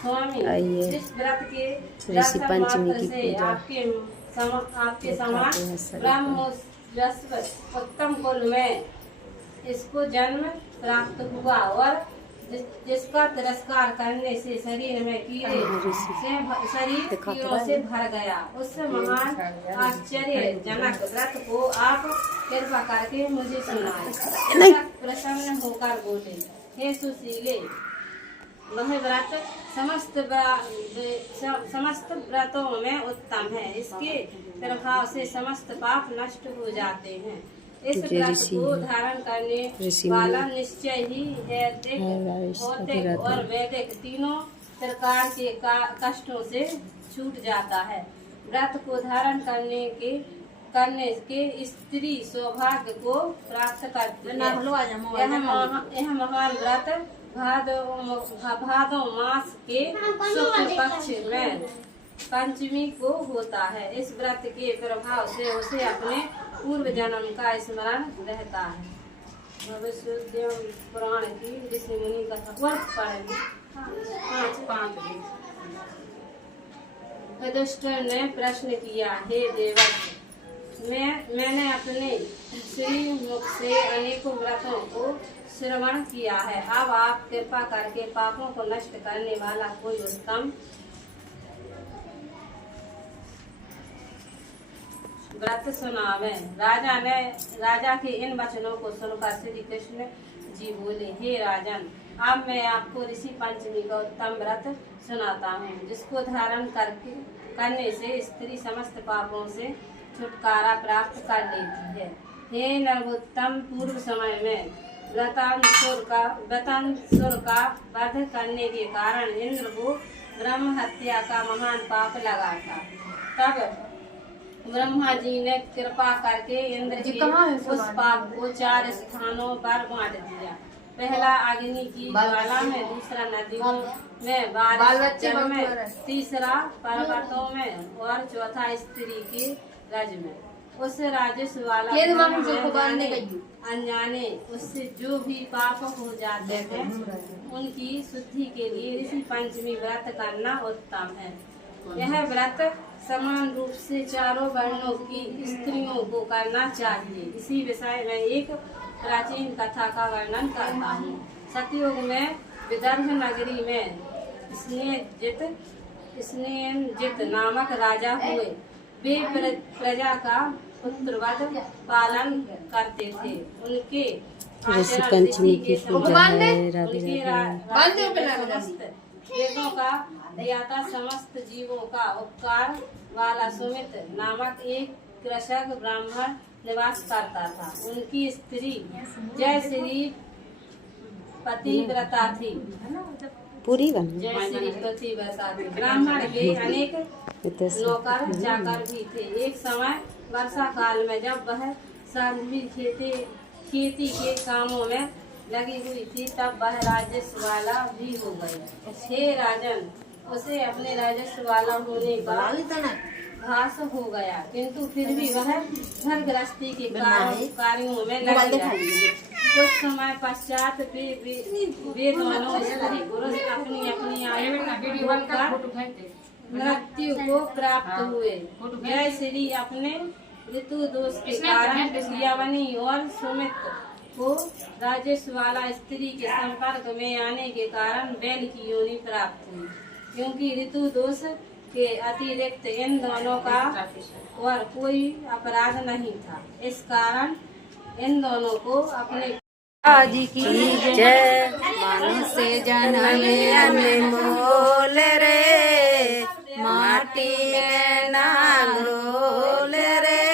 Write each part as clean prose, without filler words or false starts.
स्वामी आइए जिस व्रत के ऋषि पंचमी की से पूजा आपके समान दिखाते हैं सभी ब्रह्म उत्तम कुल में इसको जन्म प्राप्त हुआ और जिसका तिरस्कार करने से शरीर में कीड़े शरीर कीड़ों से भर गया। उस महान आश्चर्यजनक व्रत को आप कृपा करके मुझे सुनाए। प्रसन्न होकर बोले, हे सुशीले, वह व्रत समस्त व्रतों में उत्तम है। इसके प्रभाव से समस्त पाप नष्ट हो जाते हैं। इस व्रत को धारण करने वाला निश्चय ही भौतिक और वैदिक तीनों प्रकार के कष्टों से छूट जाता है। व्रत को धारण करने के स्त्री सौभाग्य को प्राप्त करती है। यह महान व्रत भादो मास के शुक्ल पक्ष में पंचमी को होता है। इस व्रत के प्रभाव से उसे अपने पूर्व जन्म का स्मरण रहता है। भविष्य पुराण की ऋषि मुनि कथा पढ़ेंगे। युधिष्ठिर ने प्रश्न किया, हे देवर्ष, मैंने अपने श्री मुख से अनेकों व्रतों को श्रवण किया है। अब आप कृपा करके पापों को नष्ट करने वाला कोई उत्तम व्रत सुनावे। राजा के इन वचनों को सुनकर श्री कृष्ण जी बोले, हे राजन, अब मैं आपको ऋषि पंचमी का उत्तम व्रत सुनाता हूँ, जिसको धारण करने से स्त्री समस्त पापों से छुटकारा प्राप्त कर लेती है। हे नरोत्तम, पूर्व समय में व्रतांसुर का वध करने के कारण इंद्र को ब्रह्म हत्या का महान पाप लगा था। तब ब्रह्मा जी ने कृपा करके इंद्र के उस पाप को 4 स्थानों पर बांट दिया। पहला अग्नि की ज्वाला में, दूसरा नदियों में, बारिश में, तीसरा पर्वतों में और चौथा स्त्री के रज में। उस राजस्व वाला अनजाने उससे जो भी पाप हो जाते हैं उनकी शुद्धि के लिए ऋषि पंचमी व्रत करना उत्तम है। यह व्रत समान रूप से चारों वर्णों की स्त्रियों को करना चाहिए। इसी विषय में एक प्राचीन कथा का वर्णन करता हूँ। सतयुग में विदर्भ नगरी में स्नेहजित नामक राजा हुए। वे प्रजा का पुत्रवध पालन करते थे। उनके ऋषि पंचमी की पूजा है। वेदों का ज्ञाता समस्त जीवों का उपकार वाला सुमित नामक एक कृषक ब्राह्मण निवास करता था। उनकी स्त्री जय श्री पतिव्रता थी। जय श्री पतिव्रता थी। ब्राह्मण के अनेक नौकर चाकर भी थे। एक समय वर्षा काल में जब वह साध्वी खेती के कामों में लगी हुई थी, तब वह राजस्व वाला भी हो गई। हे राजन, उसे अपने राजस्व वाला होने का घास हो गया, किंतु फिर भी वह घर गृहस्थी के कार्यों में लग गया। कुछ समय पश्चात वे दोनों स्त्री पुरुष अपनी अपनी आयु मृत्यु को प्राप्त हुए। जय श्री अपने ऋतु दोष के कारण यवनी और सुमित को राजस्व वाला स्त्री के संपर्क में आने के कारण बैल की योनि प्राप्त हुई, क्योंकि ऋतु दोष के अतिरिक्त इन दोनों का और कोई अपराध नहीं था। इस कारण इन दोनों को अपने आज की जय। मनुष्य जन्म अनमोल रे, माटी में ना घोल रे।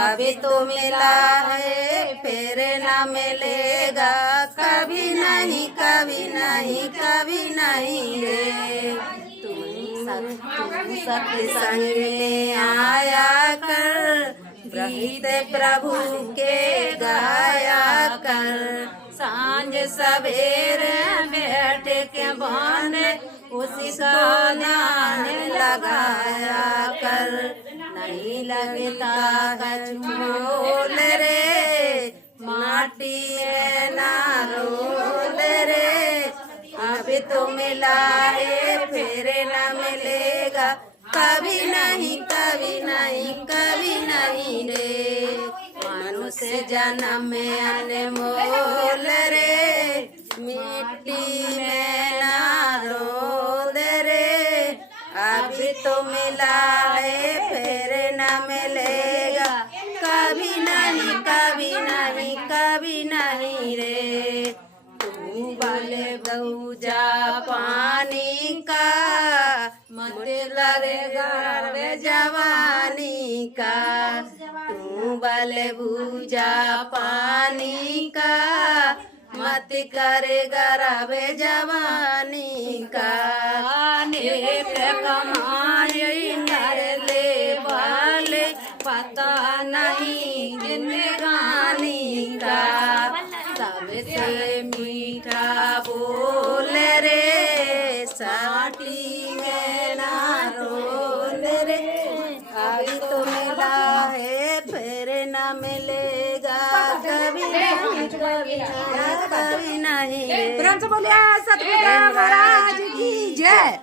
अभी तो मिला है फिर ना मिलेगा, कभी नहीं कभी नहीं कभी नहीं रे। सत्संग में आया कर, गीत प्रभु के गाया कर। सांझ सवेरे बैठ के बन उसी का ध्यान लगाया कर। नहीं लगता है झोल रे, माटी में ना रोल रे। अभी तो मिला है फिर न मिलेगा, कभी नहीं कभी नहीं कभी नहीं रे। मनुष्य जन्म में अनमोल रे, मिट्टी में ना रोल रे। अभी तो मिला है फिर न मिलेगा, कभी नहीं कभी नहीं कभी नहीं रे। तू भले बऊजा पानी का, मुझला रे गावे जवानी का। तू भले बूझा पानी का, मत करे गरावे जवानी का। नेक कमाई नरले वाले, पता नहीं जिंदगानी का। सबसे मीठा बोल रे, साटी में ना रोल रे। अभी तो मिला है फिर न मिलेगा, कभी नहीं कभी नहीं। प्रेम से बोलिए सतगुरु महाराज की जय।